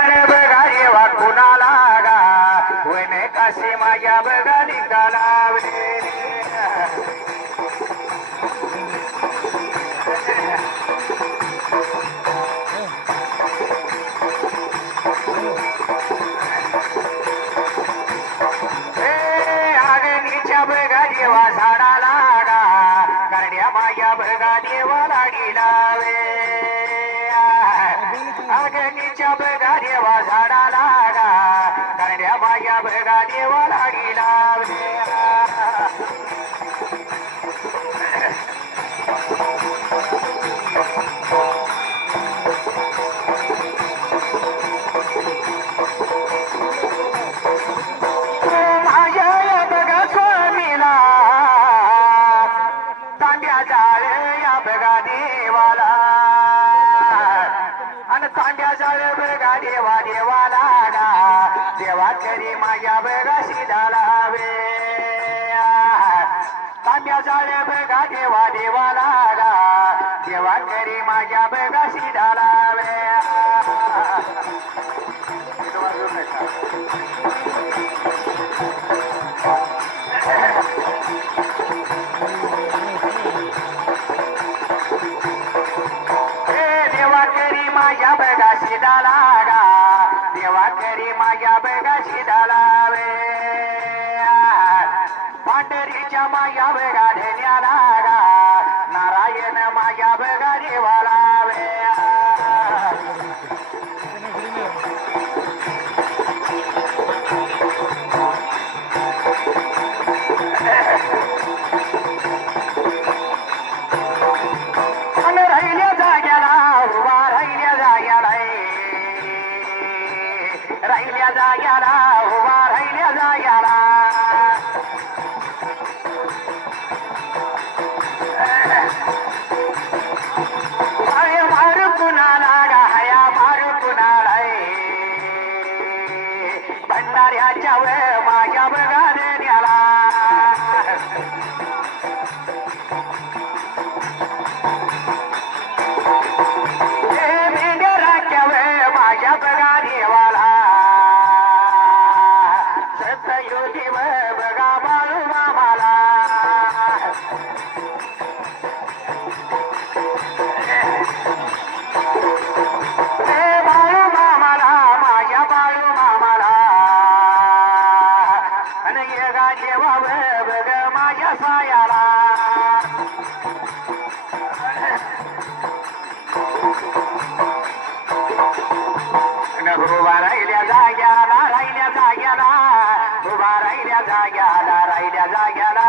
बघा येवा कुणाला गा वने काशी माझ्या बघा निघालावे आगनीच्या बघा देवा झाडाला गा करड्या माझ्या बघा देवा लाडी लावे आगनीच्या बघा देवा झाडाला गा करड्या माझ्या बघा देवा लाडी लावे माझ्या बघा स्वामीला तांब्या जाळ या बघा देवाला आणि तांब्या जाळ बघा देवा देवाला गा देवा करी माझ्या बघा शिदाला वे तांब्या जाळ बघा देवा देवाला गा देवा करी माझ्या बघा शिदाला वे देवा करी माझ्या बघा शिदाला गा देवा करी माझ्या बघा शिदाला वे पांढरीच्या माझ्या बघा धेन्याला गा नारायण माझ्या बघा देवाला वे राहिल्या जाग्याला उभा राहिल्या जाग्याला राहिल्या जाग्याला उभा राहिल्या जाग्याला अरे मारू कुणाला गाया मारू कुणाला भंडाऱ्याच्या वे माझ्या बघा देण्याला माझ्या बघा देवाला सतयोगी बघा बाळू मामाला बाळू मामाला माझ्या बाळू मामाला आणि येगा देवा बघ माझ्या सायाला उभा राहिल्या जाग्याला राहिल्या जाग्याला उभा राहिल्या जाग्याला राहिल्या जाग्याला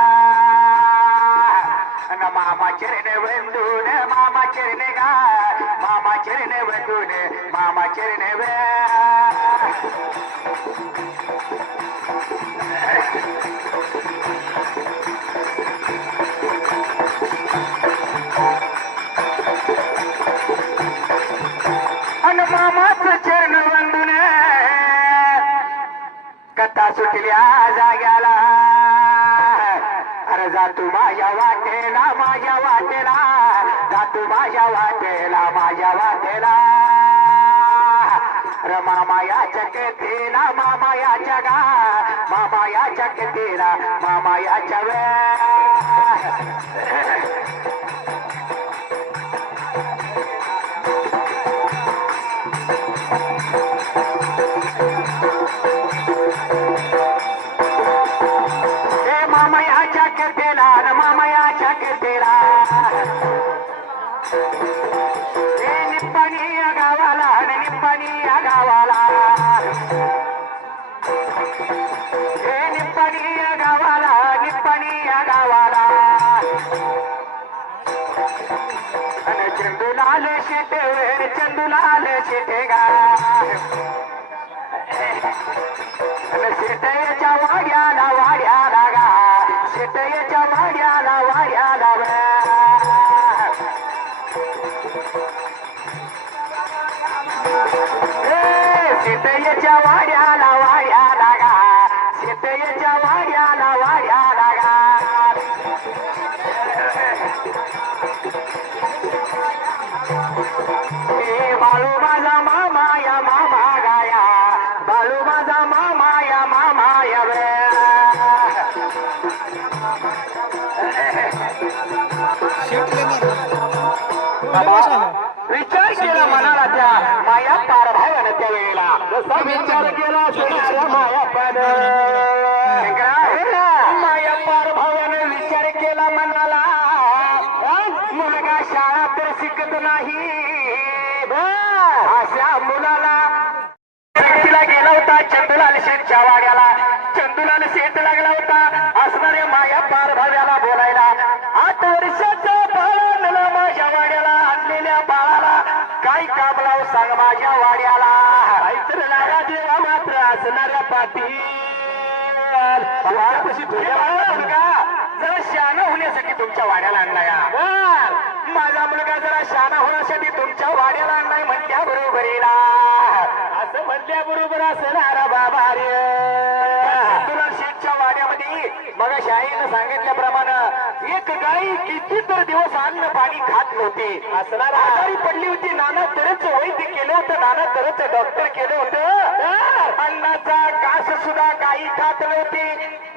मामा चरण बंधून मामा चरण गा मामा चरण बंधून मामा चरण अन मामाचं चरण बंधून कथा सुटल्या जाग्याला अरे जातू माझ्या वाटेला माझ्या वाटेला जातू माझ्या वाटेला माझ्या वाटेला अरे मामा या चकतेला मामा या जगा मामा या चकतेला मामा या चवे मामयाच्या करतेला मामयाच्या करतेला निप्पाणी या गावाला निप्पाणी या गावाला निप्पाणी या गावाला निप्पाणी या गावाला चंदूलाल शेटे चंदूलाल शेटे गा शेटयच्या वाड्याला वाड्याला गा शेटयच्या वाड्याला वाड्याला शेटयच्या वाड्याला वाड्याला गा शेटयच्या वाड्याला वाड्याला गा बाळू माझा मामा या मामा गाया विचार केला मनाला त्या माया पार भावानं त्या वेळेला जसा विचार केला तसा माया पार माया पार भावानं विचार केला मनाला मुलगा शाळा तर शिकत नाही अशा मुलाला तिला गेला होता चंदूलाल शेठच्या वाड्याला चंदूलाल शेठ लागला होता असणाऱ्या माया पार भाव्याला बोलायला 8 वर्षाचं बाळ मला माझ्या वाड्याला आणलेल्या बाळाला काय काम लाव सांग माझ्या वाड्याला काहीतरी लागा देवा मात्र असणाऱ्या पाठी जरा शहाणा होण्यासाठी तुमच्या वाड्याला आणलाय माझा मुलगा जरा शहाणा होण्यासाठी तुमच्या वाड्याला आणलाय म्हणल्या बरोबरीला असं म्हणल्या बरोबर असणार बाबा रे तुला शेठच्या वाड्यामध्ये मग शाहीनं सांगितल्याप्रमाणे एक गाई किती तर दिवस अन्न पाणी खात नव्हती असणार आजारी पडली होती नाना तरच वैद्य केलं होतं नाना तरच डॉक्टर केलं होतं अन्नाचा घास सुद्धा गाई खात नव्हती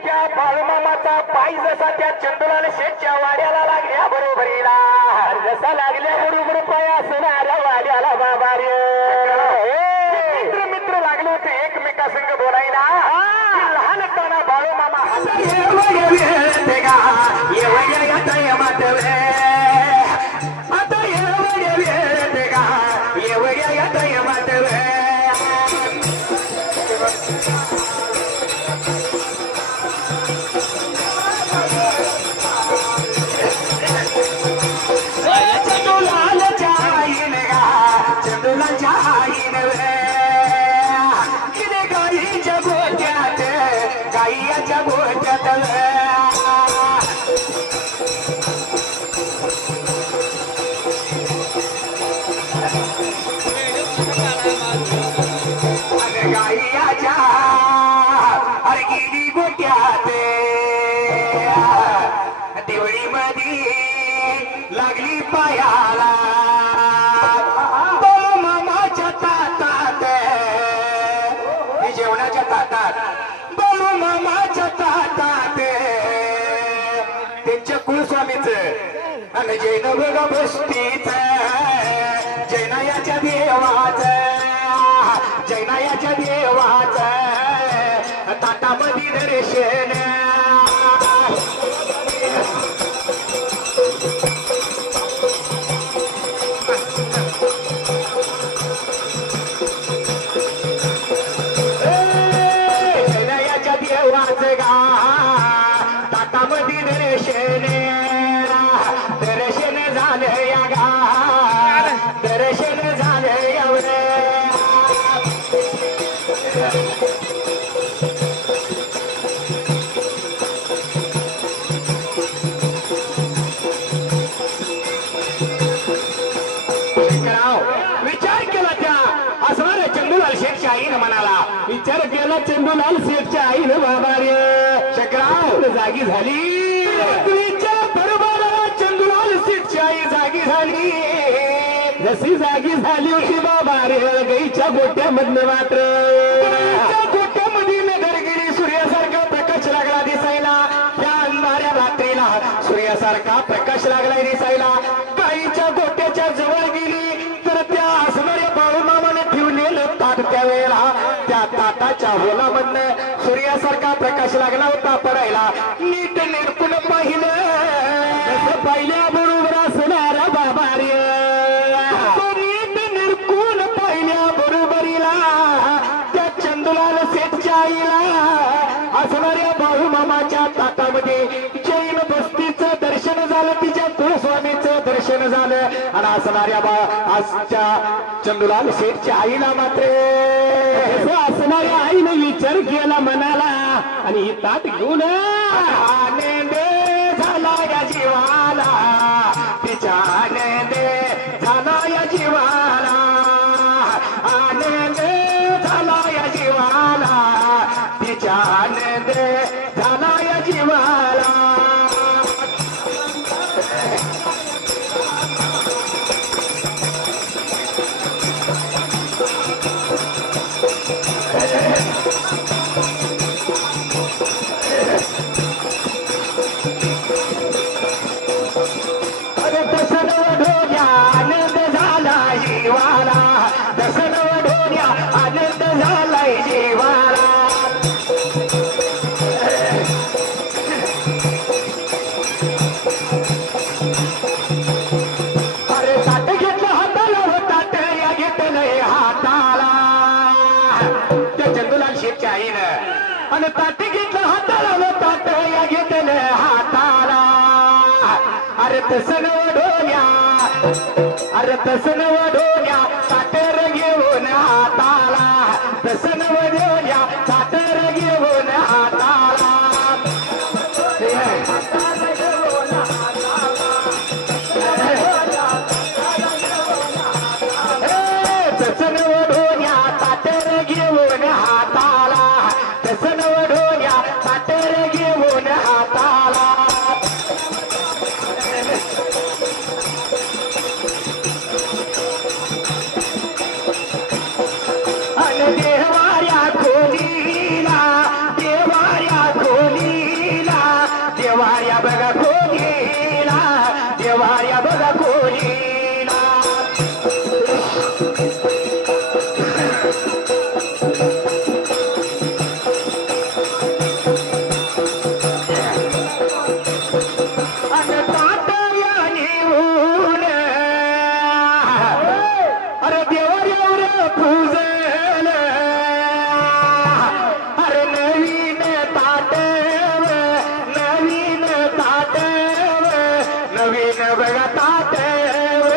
त्या बाळमामाचा पाय जसा त्या चंदूलाल शेठच्या वाड्याला लागल्या बरोबरीला जसा लागल्या बरोबर पाय असणार वाड्याला बाबा रे मित्र मित्र लागले होते एकमेकासंग बोलायला लहानपणा बाळूमामा गाईच्या गोठ्यात गाईच्या अरे गेली गोठ्यात दिवळी मध्ये लागली पायाला मामाच्या ताटात जेवणाच्या ताटात मामाच्या ताटात त्यांच्या कुलस्वामीच आणि जैन बघा बस्तीच जैनायाच्या देवाच जैनायाच्या देवाच ताटामध्ये दर्शन ताटामध्ये दर्शन झालं या गा दर्शन झालं एवढं विचार केला त्या असणाऱ्या चंदूलाल शेठच्या आईनं म्हणाला विचार केला चंदूलाल शेठच्या आईनं बाबा रे शकराव जागी झाली बरोबर चंदूलाल शेठची आई जागी झाली जशी जागी झाली होती बाबा रे गाईच्या गोट्यामधनं मात्र गोट्यामध्ये नगर गेली सूर्यासारखा प्रकाश लागला दिसायला त्या अंधाऱ्या रात्रीला सूर्यासारखा प्रकाश लागला दिसायला गाईच्या गोट्याच्या जवळ गेली तर त्या असणाऱ्या बाळूमामाने ठेवलेलं ताट त्यावेळेला त्या ताटाच्या होलामधनं सूर्यासारखा प्रकाश लागला होता पडायला नीट निरपून पाहिलं पाहिल्याबरोबर असणारा बाबा रे नीट निरकून पाहिल्या बरोबरीला त्या चंदूलाल शेठच्या आईला असणाऱ्या बाळूमामाच्या ताटामध्ये जैन बस्तीचं दर्शन झालं तिच्या कुलस्वामीचं दर्शन झालं आणि असणाऱ्या आजच्या चंदूलाल शेठच्या आईला मात्र असणाऱ्या आईने विचार केला मनाला आणि ही ताट घेऊन आनंद झाला या जीवाला तिच्या आनंद झाला या जीवाला आनंद झाला या जीवाला तिच्या आनंद झाला या जीवाला वडोल्या आनंद झालाय जीवाला अरे ताट घेतलं हाताला व ताट या घेतलंय हाताला त्या चंदूलाल शेठच्या आईनं आणि ताट घेतलं हाताला व ताट या घेतलं हाताला अरे तसं वडोल्या अरे तसं वडोल्या ताटर घेऊन हाताला तसं वडोल्या ताटर घेऊन हाताला तसं वडोल्या ताटर घेऊन हाताला तसं वडोल्या ताटर घेऊन हाताला देवाऱ्या खोलीला देवाऱ्या खोलीला देवाऱ्या बघा खोलीला देवाऱ्या बघा खोलीला अन ताटया नेऊन अरे देवाऱ्यावर पूजल अरे नवीन ताटव नवीन ताटव नवीन बघा ताटव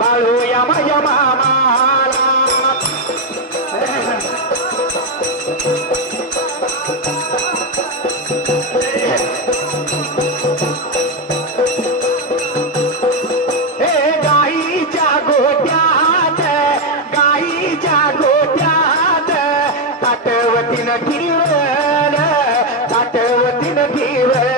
बाळूया माझ्या मामाला हे गाईच्या गोट्यात गाईच्या गोट्यात ताटवतीनं ठेवलं ताटवतीनं ठेवला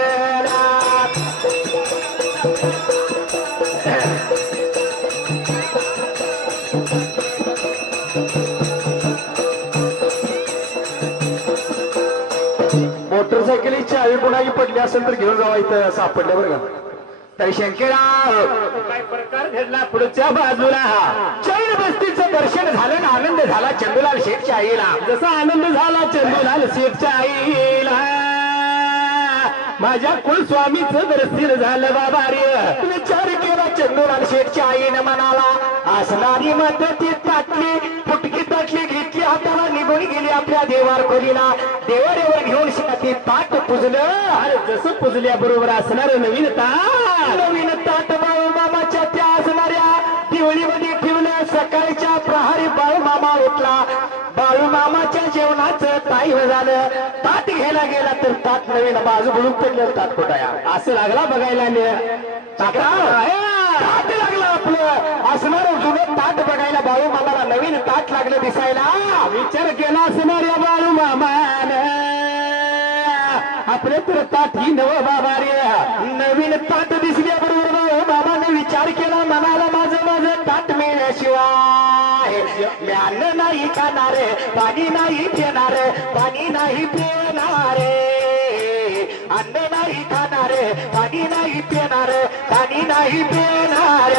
मोटरसायकली चावी कोणाची पडली असेल तर घेऊन जावा इथं सापडलं बरं का तर शंकरराव काय प्रकार घडला पुढच्या बाजूला चैन बस्तीचं दर्शन झालं ना आनंद झाला चंदूलाल शेठच्या आईला जसा आनंद झाला चंदूलाल शेठच्या आईला माझ्या कुलस्वामीचं दर्शन झालं बाबा रे विचार केला चंदूलाल शेठच्या आईनं मनाला असणारी मदती ताटली फुटकी ताटली घेतली हाताला निघून गेली आपल्या देवार खोलीला देवारेवर घेऊन शेती ताट पुजलं अरे जसं पुजल्या बरोबर असणार नवीन ताट बाळू मामाच्या त्या असणाऱ्या दिवळीमध्ये ठेवलं सकाळच्या प्रहारी बाळू मामा उठला बाळू मामाच्या जेवणाचं टाईम झालं ताट घ्यायला गेला तर ताट नवीन बाजू बुडून पडलं ताट कुठाया असं लागला बघायला ताट लागलं आपलं असणार जुनं ताट बघायला बाळू मामाला नवीन ताट लागलं दिसायला विचार केला असणार या बाळू मामानं आपले तर ताट ही नव बाबा रे नवीन ताट दिसल्याबरोबर बाळू मामाने विचार केला मनाला माझं माझं ताट मिळाल्याशिवाय मी अन्न नाही खाणार पाणी नाही पिणार पाणी नाही पिणार अन्न नाही खाणार पाणी नाही पिणार पाणी नाही पिणार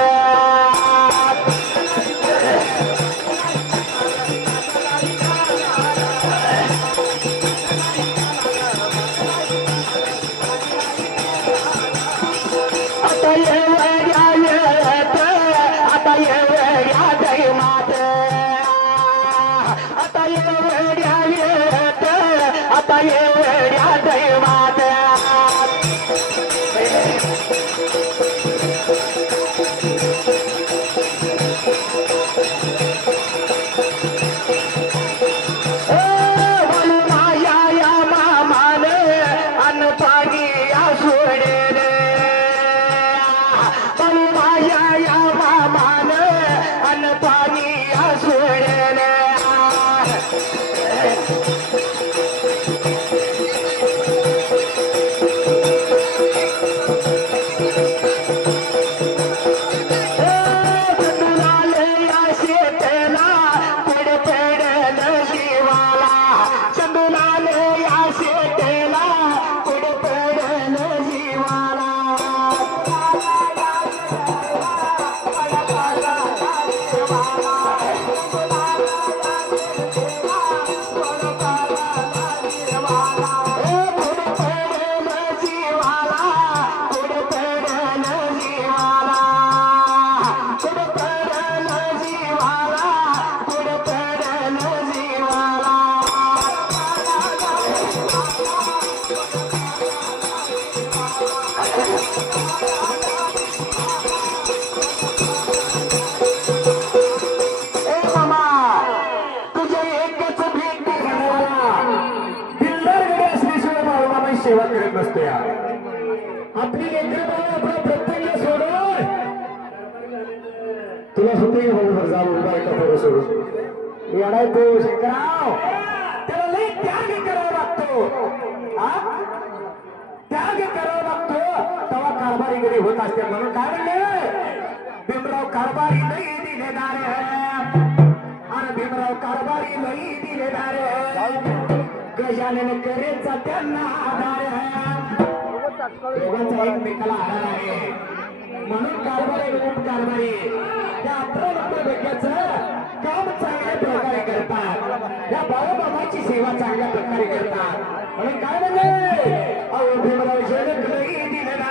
आता येवड्या येत आता येवड्या दैमात आता येवड्या येत आता येवड्या दैमात सेवा करत नसतो या आपली लेकरं आपला प्रत्येक सोडून तुला होते जा उभा एका सोडून येणार तो शंकरराव त्याला लई त्याग करावा लागतो त्याग करावा लागतो तेव्हा कारभारीगिरी होत असते म्हणून काय म्हणले भीमराव कारभारी नाही दिलेदार आणि भीमराव कारभारी नाही दिलेदार गजानन करेचा त्यांना आधार दोघांचा एकमेकाला आधार आहे म्हणून कारभारी रूप कारभारी त्या आपल्या डोक्याचं काम चांगल्या प्रकारे करतात या बाबाची सेवा चांगल्या प्रकारे करतात म्हणून काय म्हणले अहो भीमराव जनक नाही दिलेदार